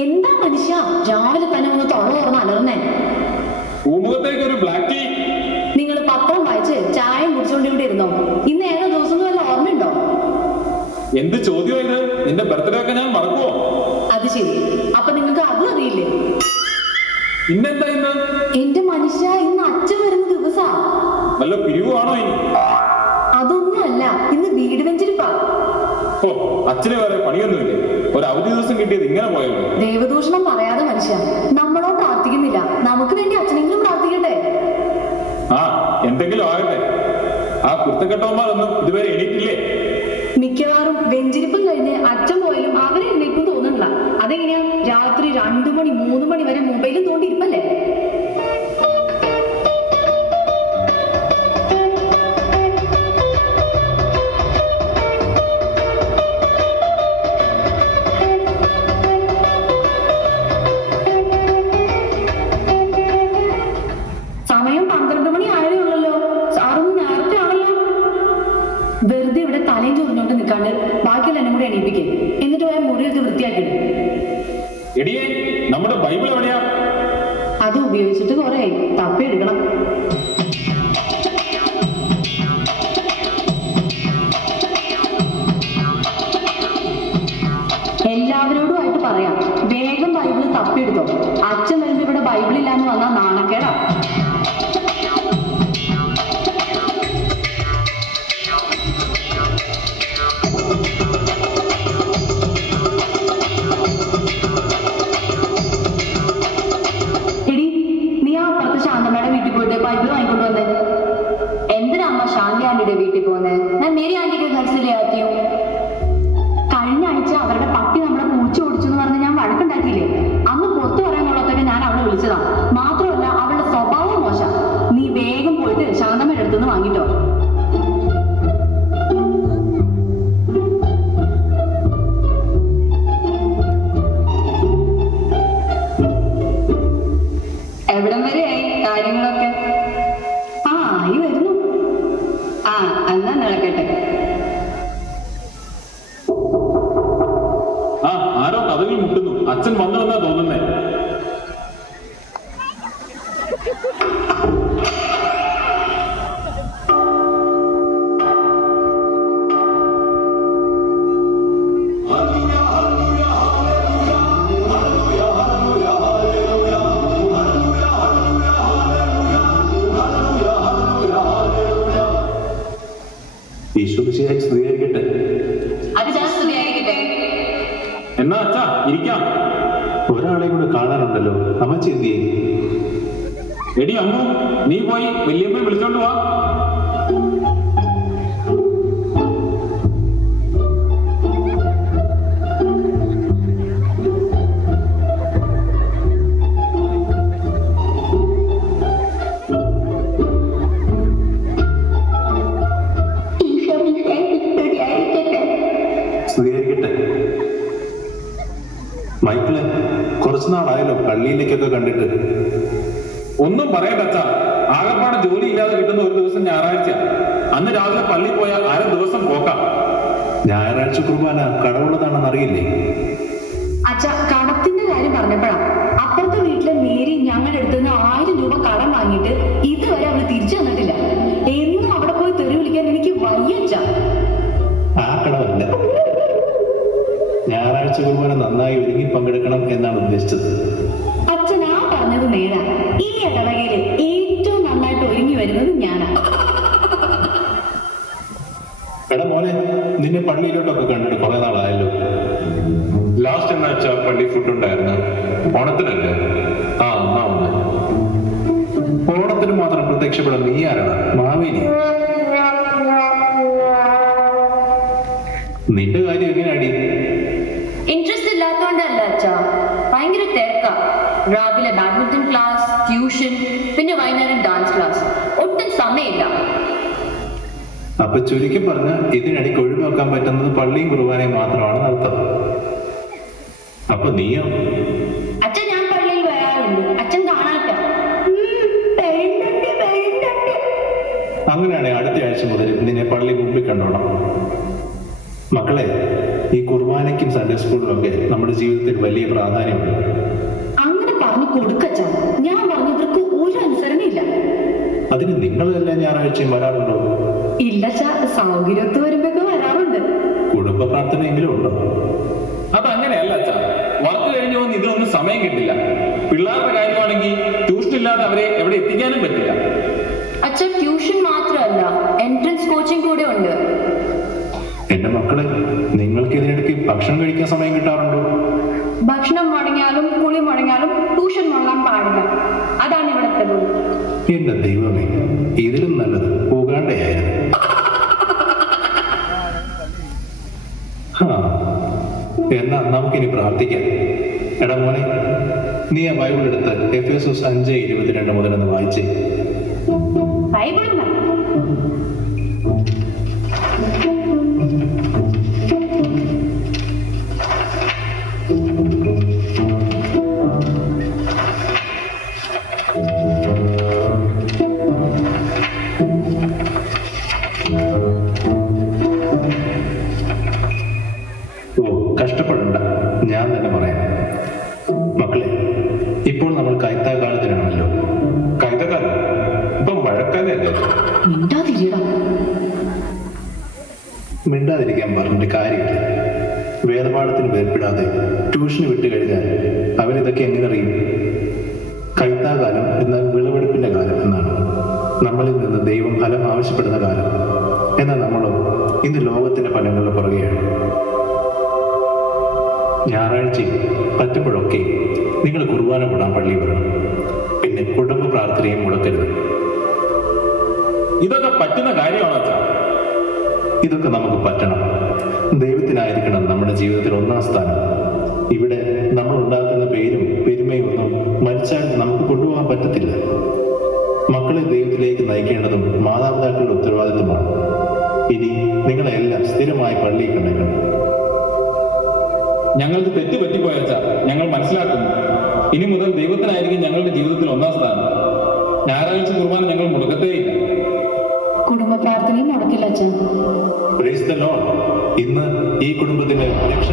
എന്താ മനുഷ്യ? രാവിലെ തന്നെ ഒന്ന് തൊള്ള തുറന്ന് അലർന്നേ ഒരു ബ്ലാക്ക് ടീ നിങ്ങൾ പത്രം വായിച്ച് ചായം കുടിച്ചോണ്ട് ഇവിടെ ഇരുന്നോ? ഇന്ന് ഏതോ ദിവസം വല്ല ഓർമ്മയുണ്ടോ? എന്ത് ചോദ്യം നിന്റെ ബർത്ത്ഡേ ഒക്കെ ഞാൻ മറക്കുവോ? അത് ശരി. അപ്പൊ നിങ്ങൾക്ക് അതും അറിയില്ലേ? ഇന്നെന്താ ഇന്ന്? എന്റെ മനുഷ്യ ഇന്ന് അച്ഛൻ വരുന്ന ദിവസാ. വല്ല പിരിവാണോ അതൊന്നും അല്ല ഇന്ന് വീട് വെഞ്ചിരിപ്പാ. ഓ അച്ഛന് വേറെ പണിയൊന്നുമില്ലേ? ഒരു അവധി ദിവസം കിട്ടിയത് ഇങ്ങനെ പോയോ ദൈവദൂഷണം പറയാതെ മനുഷ്യ നമ്മളോ പ്രാർത്ഥിക്കുന്നില്ല. നമുക്ക് വേണ്ടി അച്ഛനെങ്കിലും പ്രാർത്ഥിക്കട്ടെ? ആ എന്തെങ്കിലും ആകട്ടെ. ആ കുർത്തക്കെട്ടവന്മാരൊന്നും ഇതുവരെ എണീറ്റില്ലേ? മിക്കവാറും വെഞ്ചിരിപ്പും കഴിഞ്ഞ് അച്ഛൻ പോയാലും അവരെ എഴുന്നേക്കും തോന്നുന്നില്ല. അതെങ്ങനെയാ? രാത്രി രണ്ടു മണി മൂന്ന് മണി വരെ മൊബൈലും തോണ്ടിരിപ്പല്ലേ നിൽക്കാണ്ട് ബാക്കിയുള്ള എന്നെ കൂടി എണീപ്പിക്കും. എന്നിട്ട് പോയാൽ മുറിയൊക്കെ വൃത്തിയാക്കി നമ്മുടെ ബൈബിൾ എവിടെയാ? അത് ഉപയോഗിച്ചിട്ട് കുറെ തപ്പിയെടുക്കണം. എല്ലാവരോടുമായിട്ട് പോയിട്ട് ശാന്തമ്മയുടെ അടുത്തുനിന്ന് വാങ്ങിട്ടോ. എവിടം വരെയായി കാര്യങ്ങളൊക്കെ? ആ ആയി വരുന്നു. ആ എന്നാ നടക്കട്ടെ ഈശോ വിശേഷം സ്തുതിയായിരിക്കട്ടെ സ്തുതിയായിരിക്കട്ടെ എന്നാ അച്ഛാ ഇരിക്കാം. ഒരാളെ കൂടെ കാണാനുണ്ടല്ലോ. അമ്മച്ചി എന്ത് ചെയ്യും? എടി അമ്മു നീ പോയി വല്യമ്മയെ വിളിച്ചോണ്ട് വാ. പള്ളിയിലേക്കൊക്കെ കണ്ടിട്ട്. ഒന്നും പറയാൻ പറ്റ ആകപ്പാടെ ജോലി ഇല്ലാതെ കിട്ടുന്ന ഒരു ദിവസം ഞായറാഴ്ച. അന്ന് രാവിലെ പള്ളി പോയാൽ അര ദിവസം പോക്കാം. ഞായറാഴ്ച കുർബാന കടവുള്ളതാണെന്ന് അറിയില്ലേ അച്ഛ പ്രത്യക്ഷപ്പെടാൻ നീ ആരാണ്? മാവേലി. നിന്റെ കാര്യം എങ്ങനെയാടി? ഇൻട്രസ്റ്റ് ഇല്ലാത്തോണ്ടല്ല അച്ഛാ. ഭയങ്കര തിരക്കാ. രാവിലെ ബാഡ്മിന്റൺ ക്ലാസ് ട്യൂഷൻ പിന്നെ വൈകുന്നേരം ഡാൻസ് ക്ലാസ് ഒട്ടും സമയമില്ല. അപ്പൊ ചുരുക്കി പറഞ്ഞ ഇതിനിടയ്ക്ക് ഒഴിവാക്കാൻ പറ്റുന്നത് പള്ളിയും കുർബാനയും മാത്രമാണ് അർത്ഥം അപ്പൊ നീയോ? അച്ഛൻ ഞാൻ മക്കളെ ഈ കുർബാനയ്ക്കും സൺഡേ സ്കൂളിലും ഒക്കെ നമ്മുടെ ജീവിതത്തിൽ വലിയ പ്രാധാന്യമുണ്ട്. അങ്ങനെ പറഞ്ഞു കൊടുക്കച്ച ഞാൻ പറഞ്ഞവർക്ക് ഒരു അനുസരണയില്ല. അതിന് നിങ്ങൾ എല്ലാ ഞായറാഴ്ചയും വരാറുണ്ടോ? ഇല്ല സൗകര്യത്ത് വരുമ്പോ വരാറുണ്ട്. കുടുംബ പ്രാർത്ഥനയെങ്കിലും ഉണ്ടോ? അതങ്ങനെയല്ല അച്ഛാ. വർക്ക് കഴിഞ്ഞു വന്ന് ഇതിനൊന്നും സമയം കിട്ടില്ല. പിള്ളേരുടെ കാര്യമാണെങ്കിൽ ട്യൂഷൻ ഇല്ലാതെ അവരെ എവിടെ എത്തിക്കാനും പറ്റില്ല. അച്ഛൻ ട്യൂഷൻ നിങ്ങൾക്ക് ഇതിനിടയ്ക്ക് ഭക്ഷണം കഴിക്കാൻ സമയം കിട്ടാറുണ്ടോ? ഭക്ഷണം മുടങ്ങിയാലും കുളി മുടങ്ങിയാലും ട്യൂഷൻ മുടങ്ങാൻ പാടില്ല. അതാണ് ഇവിടുത്തെ എന്റെ ദൈവമേ ഇതിലും നല്ലത് പോകാണ്ടയായിരുന്നു എന്നാ നമുക്കിനി പ്രാർത്ഥിക്കാം. എടാ മോനെ നീ ആ ബൈബിൾ എടുത്ത് എഫ് എസ് അഞ്ച് ഇരുപത്തിരണ്ട് മുതലൊന്ന് വായിച്ചേ. ബൈബിളും പറയാം മക്കളെ ഇപ്പോൾ നമ്മൾ കൈത്താകാലത്തിലാണല്ലോ കൈതക്കാരൻ ഇപ്പം മഴക്കാലല്ലേ മിണ്ടാതിരിക്കാൻ പറഞ്ഞിട്ട് കാര്യമില്ല. വേദപാഠത്തിന് വേർപ്പെടാതെ ട്യൂഷന് വിട്ട് കഴിഞ്ഞാൽ അവരിതൊക്കെ എങ്ങനെ അറിയും? കൈത്താകാലം എന്നാൽ വിളവെടുപ്പിന്റെ കാലം എന്നാണ്. നമ്മളിൽ നിന്ന് ദൈവം ഫലം ആവശ്യപ്പെടുന്ന കാലം. എന്നാൽ നമ്മളോ ഇന്ന് ലോകത്തിന്റെ ഫലങ്ങളുടെ പുറകെയാണ്. ഞായറാഴ്ചയും പറ്റുമ്പോഴൊക്കെ നിങ്ങൾ കുർബാന കൂടാൻ പള്ളി വരണം. പിന്നെ കുടുംബ പ്രാർത്ഥനയും മുടക്കരുത് ഇതൊക്കെ പറ്റുന്ന കാര്യമാണോ ഇതൊക്കെ നമുക്ക് പറ്റണം. ദൈവത്തിനായിരിക്കണം നമ്മുടെ ജീവിതത്തിൽ ഒന്നാം സ്ഥാനം. ഇവിടെ നമ്മൾ ഉണ്ടാക്കുന്ന പേരും പെരുമയും ഒന്നും മരിച്ചാൽ നമുക്ക് കൊണ്ടുപോകാൻ പറ്റത്തില്ല. മക്കളെ ദൈവത്തിലേക്ക് നയിക്കേണ്ടതും മാതാപിതാക്കളുടെ ഉത്തരവാദിത്വമാണ്. ഇനി നിങ്ങളെല്ലാം സ്ഥിരമായി പള്ളിയിൽ കണ്ടേക്കണം ഞങ്ങൾക്ക് തെറ്റ് പറ്റിപ്പോയച്ച ഞങ്ങൾ മനസ്സിലാക്കുന്നു. ഇനി മുതൽ ദൈവത്തിനായിരിക്കും ഞങ്ങളുടെ ജീവിതത്തിൽ ഒന്നാം സ്ഥാനം. ഞായറാഴ്ച കുർബാന ഞങ്ങൾ മുടക്കത്തേയില്ല. കുടുംബ പ്രാർത്ഥനയും മുടക്കില്ല അച്ഛൻ. Praise the ഇന്ന് ഈ കുടുംബത്തിന് രക്ഷ